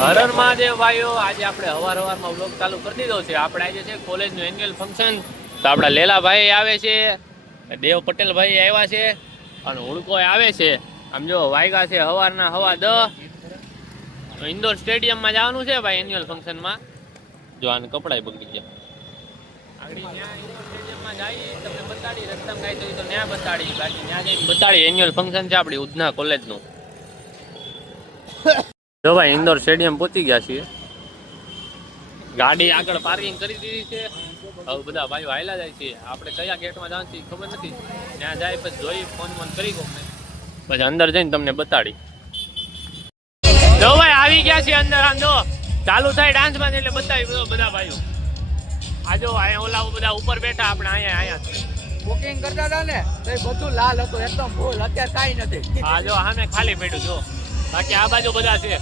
હર હર મહાદેવ ભાઈઓ, આજે આપણે હવારમાં વ્લોગ ચાલુ કરી દીધો છે. આપણે આજે છે કોલેજનું એન્યુઅલ ફંક્શન. તો આપણા લેલાભાઈ આવે છે, દેવ પટેલ ભાઈ આવ્યા છે અને હુડકો આવે છે. આમ જો વાયગા છે સવારના 10:15. ઇન્ડોર સ્ટેડિયમમાં જવાનું છે ભાઈ એન્યુઅલ ફંક્શનમાં. જો આને કપડાય બગડી ગયા. આગળ ત્યાં ઇન્ડોર સ્ટેડિયમમાં જઈ તમને બતાડી, રસ્તામાં કાંઈ થયું તો ત્યાં બતાડી, બાકી ત્યાં જઈને બતાડી. એન્યુઅલ ફંક્શન છે આપણી ઉધના કોલેજનું. જો ભાઈ ઇન્ડોર સ્ટેડિયમ પહોંચી ગયા છીએ. ગાડી આગળ પાર્કિંગ કરી દીધી છે. હવે બધા ભાઈઓ હાલ્યા જાય છે. આપણે કયા ગેટમાં જવાનું છે ખબર નથી. ત્યાં જાય પછી જોઈ ફોન કરી ગમે પછી અંદર જઈને તમને બતાડી. જો ભાઈ આવી ગયા છે અંદર. આમ જો ચાલુ થાય ડાન્સમાં એટલે બતાવી બધા ભાઈઓ. આ જો અહીંયા ઓલા બધા ઉપર બેઠા, આપણે અહીંયા બુકિંગ કરતા હતા ને તો બધું લાલ હતું, એકદમ ફૂલ. અત્યારે કાંઈ નથી. હા જો સામે ખાલી પડ્યું જો, બાકી આ બાજુ બધા છે.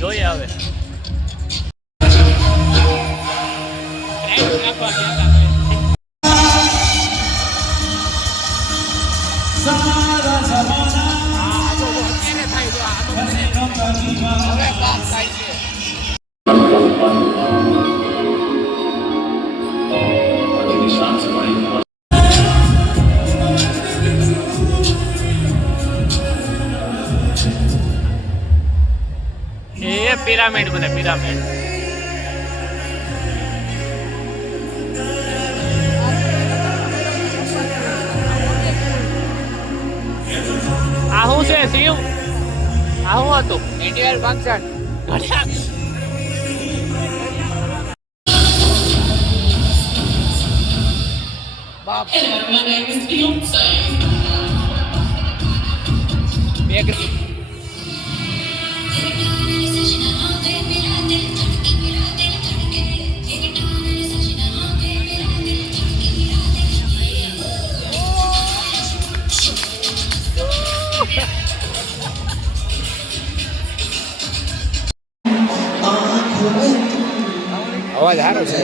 જોઈએ હવે પિરામિડ બને, પિરામિડ. આ શું છે શિવ? આ શું હતું? Annual function. બાપ અવાજ સારો છે.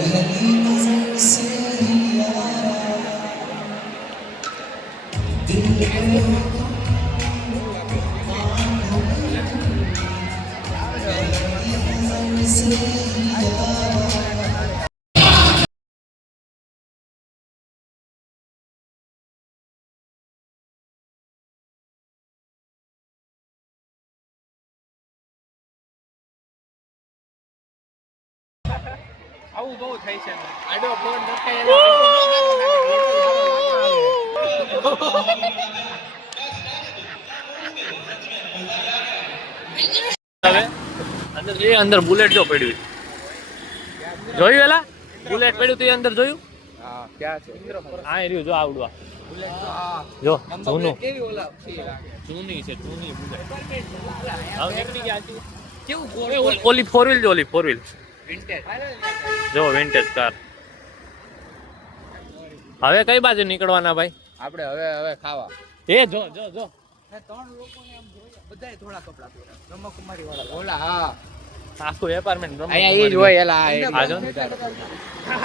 આવું બહુ થાય છે. આડો ફોન નખાયેલો. હવે અંદર જઈએ. અંદર બુલેટ જો પડ્યું, જોયું એલા બુલેટ પડ્યું તો અંદર જોયું. હા ક્યાં છે? આ રહ્યું જો આવડવા. જો જૂનું કેવી ઓલા જૂની છે, જૂની બુલેટ. હવે નીકળી ગયા છે. કેવું ઓલી ફોર વ્હીલ જો, ઓલી ફોર વ્હીલ વિન્ટેજ જો, વિન્ટેજ કાર. હવે કઈ બાજુ નીકળવાના ભાઈ આપણે? હવે ખાવા. એ જો જો જો ત્રણ લોકોને આમ જોઈએ, બધાય થોડા કપડા પહેર્યા. બ્રહ્મકુમારી વાળા ઓલા. હા આખું એપાર્ટમેન્ટ અહીંયા ઈ જ હોય. એલા આ જો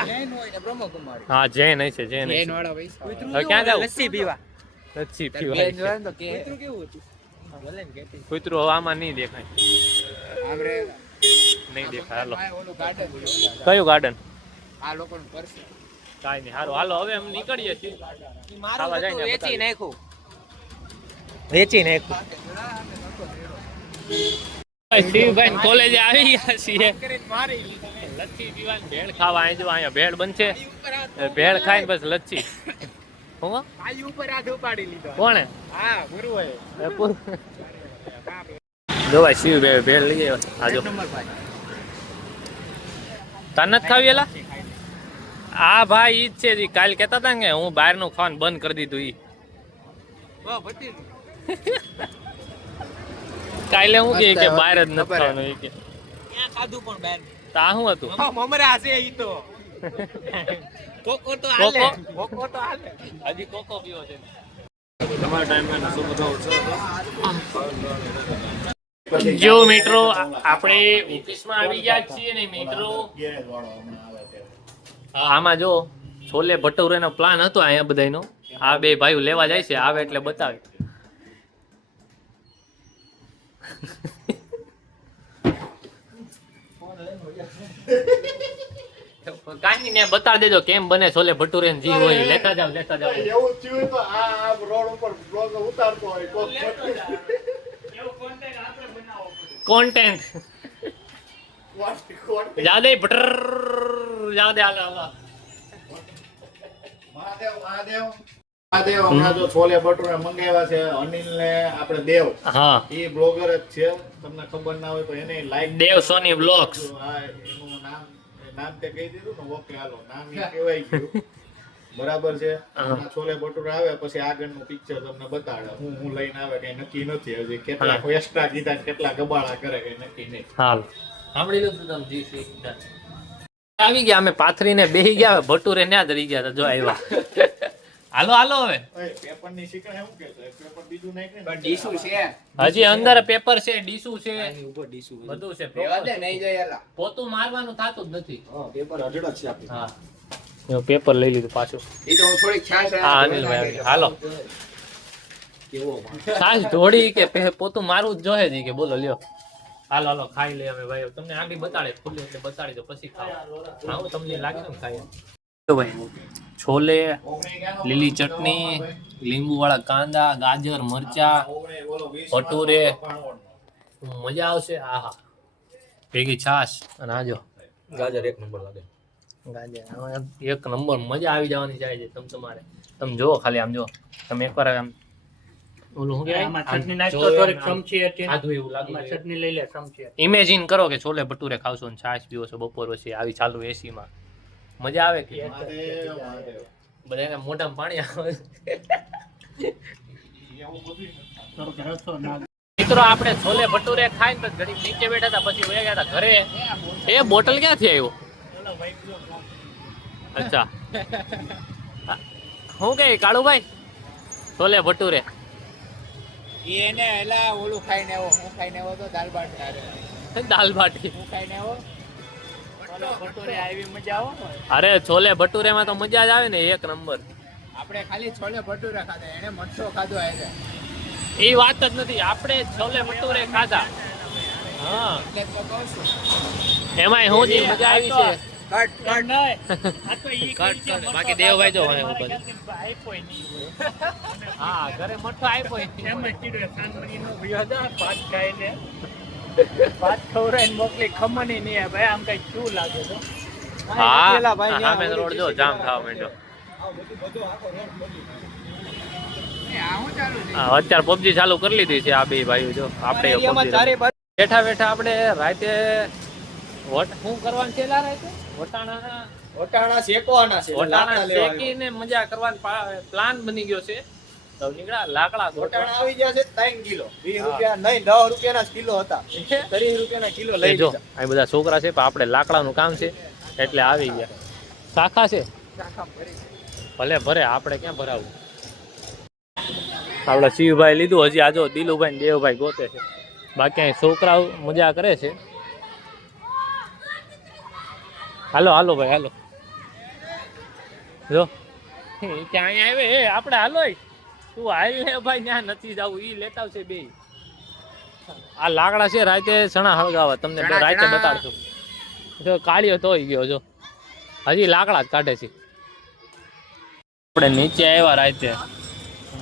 જૈન હોય ને બ્રહ્મકુમારી. હા જૈન છે, જૈન જૈન છે. વાળા પૈસા. હવે ક્યાં જાવ? લસ્સી પીવા. લચ્છી બેન પીવા. જોવે ને તો કે કેવું હતું? ભલે ને કેતી. કૂતરું હવે આમાં નહીં દેખાય, આમરે નહીં દેખાય. હાલો ઓલું ગાર્ડન છે. કયું ગાર્ડન? આ લોકોનું પર્સ. કાંઈ નહીં. હાલો હાલો હવે એમ નીકળીએ છીએ. ખાવા જાય ને વેચી નાખ્યું. વેચી નાખ્યું. શિવભાઈ કોલેજે આવી ગયા છીએ. લચ્છી પીવાની, ભેળ ખાવા. અહીં જો અહીંયા ભેળ બનશે. ભેળ ખાઈને બસ લચ્છી. હું આઈ ઉપર હાથ ઉપાડી લીધો. કોણે? હા ગુરુએ. જો ભાઈ શિવ ભેળ લઈ આવ્યો. આજો નંબર 5. તાર નથી ખાવી એલા? આ ભાઈ ઈ જ છે. કાલ કહેતા હતા કે હું બહારનું ખાવાનું બંધ કરી દીધું. ઈ વાહ ભતી. કાલે હું કે બહાર જ નથી ખાવાનું. ઈ કે ક્યાં ખાધું પણ બહાર. તા શું હતું? મમરા છે ઈ તો. કોકો તો હાલે. કોકો તો હાલે. હજી કોકો પીવો છે. તમારા ટાઈમમાં શું બધું જો મિત્રો આપણે ઓફિસમાં આવી ગયા છીએ ને મિત્રો. આમાં જો છોલે ભટુરેનો પ્લાન હતો અહીંયા બધાનો. આ બે ભાઈઓ લેવા જાય છે, આવે એટલે બતાવે. કાંઈ નહીં બતાડી દેજો કેમ બને છોલે ભટુરે ને જી હોય લેતા જાવ એવું થયું તો આ રોડ ઉપર બ્લોગ ઉતારતો હોય કોન્ટેન્ટ જાદે ભટર જાદે હાલો મહાદેવ હમણાં જો છોલે ભટુરે મંગાવ્યા છે અનિલ ને આપણે દેવ હા એ બ્લોગર જ છે તમને ખબર ના હોય તો એને લાઈક દેવ સોની બ્લોગ્સ એનું નામ તે કહી દીધું ને ઓકે હાલો નામ એ કહેવાય ગયું બરાબર છે હમણાં છોલે ભટુરે આવે પછી આગળનું પિક્ચર તમને બતાડે હું લઈને આવે કઈ નક્કી નથી હજી કેટલા એક્સ્ટ્રા કીધા કેટલા ગબાળા કરે કઈ નક્કી નહીં હાલ સાંભળી લો તમે જી આવી ગયા અમે પાથરીને બેહી ગયા ભટુરે ન્યા જ રહી ગયા હતા જો આવ્યા હાલો હાલો હવે પેપરની શીખણ એવું કે છે પેપર બીજું નહીં કે ડીસુ છે હજી અંદર પેપર છે ડીસુ છે ઉપર ડીસુ બધું છે રેવા દે નહીં જાય એલા પોતું મારવાનું થાતું જ નથી પેપર અજડો છે આપણી હા પેપર લઈ લીધું પાછું ઈ તો હું થોડીક છાશ હા અનિલભાઈ આવી ગયા. હાલો કેવો સાસ ઢોળી કે પોતું મારવું જ જોહે જ કે બોલો લ્યો હાલો હાલો ખાઈ લે અમે ભાઈ તમને આગળ બતાડે ખુલ્લી એટલે બતાડી દો પછી ખાઓ ખાઓ તમને લાગે ને ખાઈ તો ભાઈ છોલે લીલી ચટણી લીંબુ વાળા કાંદા ગાજર મરચા ભટુરે મજા આવશે આહા ભેગી છાશ અને આજો ગાજર એક નંબર લાગે ગાજર એક નંબર મજા આવી જવાની જાય છે તમારે તમે જુઓ ખાલી આમ જો તમે એકવાર આમ ઓલું શું કહેવાય ચટણી નાખતો થોડીક ચમચી હતી આધું એવું લાગે ચટણી લઈ લે ચમચી ઇમેજિન કરો કે છોલે ભટુરે ખાવશો ને છાશ પીવો છો બપોર પછી આવી ચાલુ એસી માં મજા આવે કે બધાને મોઢામાં પાણી આવે મિત્રો આપણે છોલે ભટુરે ખાઈને તો ઘડી નીચે બેઠા હતા પછી વયા ગયા હતા ઘરે એ બોટલ ક્યાંથી આવ્યો અચ્છા શું કે કાળુભાઈ છોલે ભટુરે એને એલા ઓલું ખાઈને આવો હું ખાઈને આવો તો દાલ ભાત દાલ બાટી હું ખાઈને આવો ભટુરે આવી મજા આવો અરે છોલે ભટુરે માં તો મજા જ આવે ને એક નંબર આપણે ખાલી છોલે ભટુરે ખાધા એને મઠો ખાધો આજે એ વાત જ નથી આપણે છોલે ભટુરે ખાધા હા એટલે તો કહું છું એમાંય હું જે મજા આવી છે કટ કટ બાકી દેવભાઈ જો હોય ઉપર હા ઘરે મઠો આપ્યો હા સામે રોડ જો જામ થવા માંડ્યો હા અત્યારે પબજી ચાલુ કરી લીધી છે આ બે ભાઈઓ જો આપણે બેઠા બેઠા આપણે રાતે શું કરવાનું છે રાતે વટાણા શેકવાના છે વટાણા શેકીને મજા કરવાનો પ્લાન બની ગયો છે તો નીકળ્યા લાકડા વટાણા આવી ગયા છે 3 કિલો 20 રૂપિયા નહીં 10 રૂપિયાના જ કિલો હતા 30 રૂપિયાના કિલો લઈ જો લીધા આ બધા છોકરા છે પણ આપણે લાકડાનું કામ છે એટલે આવી ગયા શાખા છે ભલે ભરે આપણે ક્યાં ભરાવું આપણે શિવભાઈ લીધું હજી આજો દિલુભાઈ ને દેવભાઈ ગોતે છે બાકી અહીં છોકરાઓ મજા કરે છે હાલો હાલો ભાઈ હાલો જો ત્યાં આવે આપણે હાલો તું હાલ ને ભાઈ ત્યાં નથી જવું ઈ લેતા આવશે બે આ લાકડા છે રાતે ચણા હળગાવા તમને રાતે બતાડશું જો કાળિયો તોય ગયો જો હજી લાકડા જ કાઢે છે આપણે નીચે આવ્યા રાતે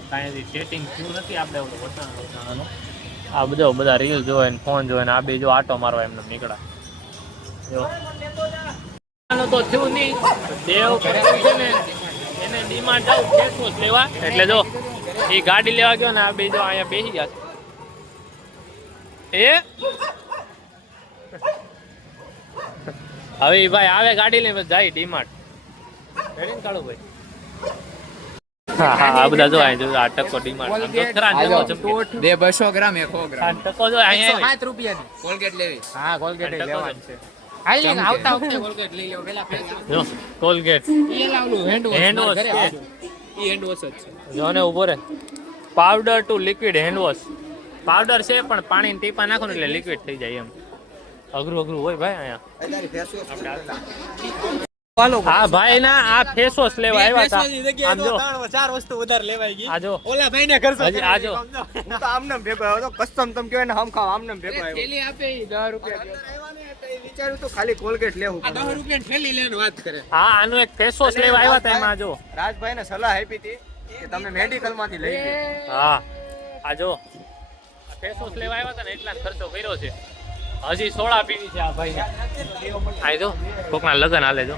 કાંઈ સેટિંગ થયું નથી આપણે ઓલું વટાણાનું આ બધા રીલ જોવે ને ફોન જોવે ને આ બે જો આટો મારવા એમને નીકળ્યા જો તો થયું નહીં દેવ છે ને એને ડીમાર્ટ જાવ ફેસવોશ લેવા એટલે જો એ ગાડી લેવા ગયો ને આ બે જો અહીંયા બેસી ગયા છે એ હવે ઈ ભાઈ આવે ગાડી લઈને જાય ડીમાર્ટ રેડી ને કાળુ ભાઈ હા હા આ બધા જો અહીં જો આ ટકો ડીમાર્ટ દોખરા જેવો ચમકે 200 ગ્રામ 100 ગ્રામ આ ટકો જો અહીંયા 7 રૂપિયાની કોલગેટ લેવી હા કોલગેટ લેવાની છે આવતા વખતે કોલગેટ લઈ લો પેલા જો કોલગેટ હેન્ડ વોશ છે ઈ હેન્ડ વોશ જ છે જોને ઉભો રે powder to liquid hand wash powder છે પણ પાણી ટીપા નાખો ને એટલે લિક્વિડ થઈ જાય એમ અઘરું હોય ભાઈ અહીંયા આ ભાઈ ના આ ફેસ વોશ લેવા આવ્યા હતા આમ જો 4 વસ્તુ વધારે લેવાઈ ગઈ. આ જો ઓલા ભાઈને ખર્ચો હજી આ જો. હું તો આમનામ ભેગો આવ્યો તો કસ્ટમ તમે કહેવાય ને હમ ખાવ આમનામ ભેગો આવ્યો. થેલી આપે ઈ 10 રૂપિયા અંદર આવ્યા ને એટલે વિચાર્યું તો ખાલી કોલગેટ લેવું. આ 10 રૂપિયાની થેલી લઈને વાત કરે. હા આનું એક ફેસ વોશ લેવા આવ્યા હતા એમાં જો. રાજભાઈને સલાહ આપી હતી કે તમે મેડિકલ માંથી લઈ લો. હા આ જો ફેસ વોશ લેવા આવ્યા હતા ને એટલા ખર્ચો કર્યો છે. હજી સોડા પીવી છે આ ભાઈ. આ જો કોકના લગન હાલે જો.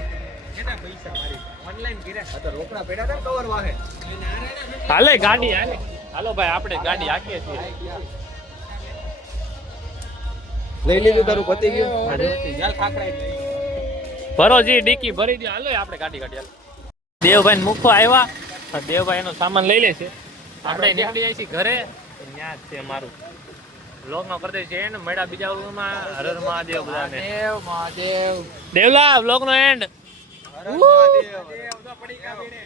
ઓનલાઈન કર્યા હતા રોકડા પડ્યા હતા કવર વાહે. હાલે ગાડી હાલે. હાલો ભાઈ આપણે ગાડી હાકીએ છીએ. લઈ લીધું તારું પતી ગયું. ભરો જી ડીકી ભરી દે. હાલો આપણે ગાડી હાલો. દેવભાઈ ને મૂકવા આવ્યા. દેવભાઈ એનો સામાન લઈ લે છે. આપણે નીકળી જાય છે ઘરે. ત્યાં જ છે મારું બ્લોગ નો કરી દે છે એન્ડ મળ્યા બીજા માં હર હર મહાદેવ બધાને. મહાદેવ દેવલા બ્લોગ નો એન્ડ. મહાદેવ પડી ગયા બેને.